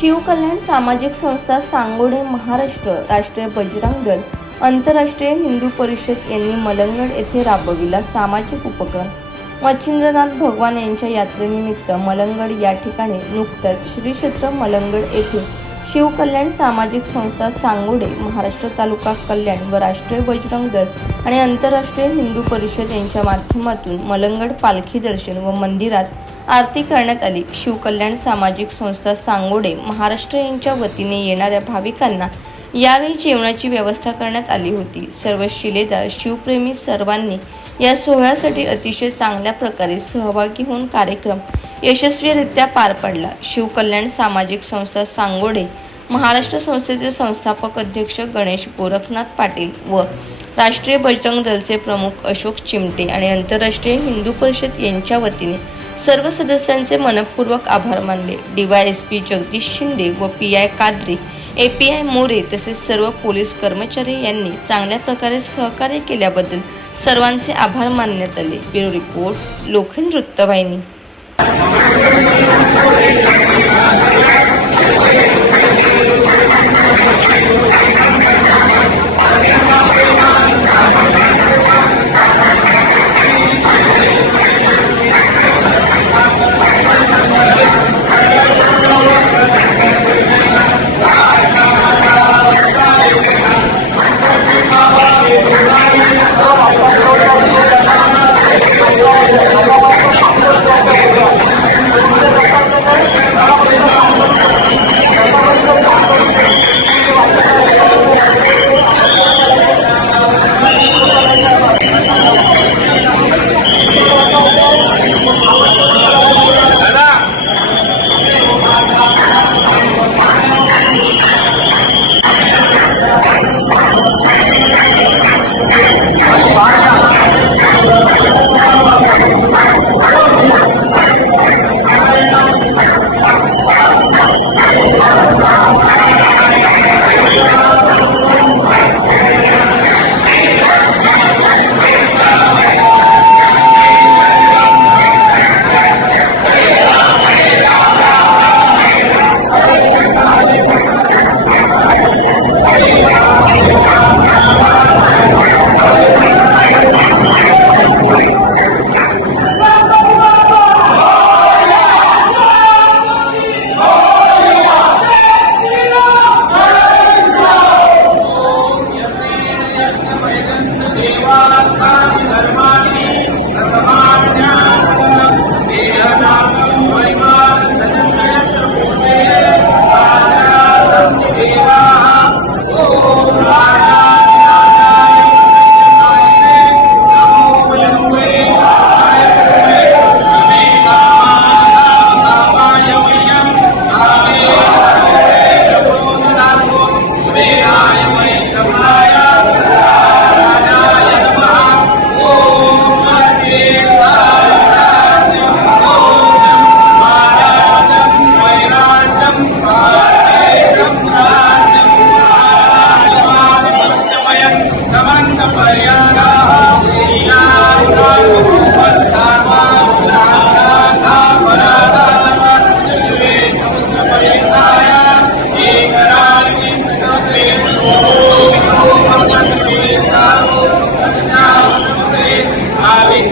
शिवकल्याण सामाजिक संस्था सांगोडे महाराष्ट्र राष्ट्रीय बजरंग दल आंतरराष्ट्रीय हिंदू परिषद यांनी मलंगड येथे राबविला सामाजिक उपक्रम. मच्छिंद्रनाथ भगवान यांच्या यात्रेनिमित्त मलंगड या ठिकाणी नुकतंच श्री क्षेत्र मलंगड येथे शिवकल्याण सामाजिक संस्था सांगोडे महाराष्ट्र तालुका कल्याण व राष्ट्रीय बजरंग दल आणि आंतरराष्ट्रीय हिंदू परिषद यांच्या माध्यमातून मलंगड पालखी दर्शन व मंदिरात आरती करण्यात आली. शिवकल्याण सामाजिक संस्था सांगोडे महाराष्ट्र यांच्या वतीने येणाऱ्या भाविकांना यावेळी जेवणाची व्यवस्था करण्यात आली होती. सर्व शिलेदार शिवप्रेमी सर्वांनी या सोहळ्यासाठी अतिशय चांगल्या प्रकारे सहभागी होऊन कार्यक्रम यशस्वीरित्या पार पडला. शिवकल्याण सामाजिक संस्था सांगोडे महाराष्ट्र संस्थेचे संस्थापक अध्यक्ष गणेश गोरखनाथ पाटील व राष्ट्रीय बजरंग दलचे प्रमुख अशोक चिमटे आणि आंतरराष्ट्रीय हिंदू परिषद यांच्या वतीने सर्व सदस्यांचे मनपूर्वक आभार मानले. डीवायएसपी जगदीश शिंदे व P I Kadre A P I More तसेच सर्व पोलीस कर्मचारी यांनी चांगल्या प्रकारे सहकार्य केल्याबद्दल सर्वांचे आभार मानण्यात आले. ब्युरो रिपोर्ट लोखन वृत्तवाहिनी.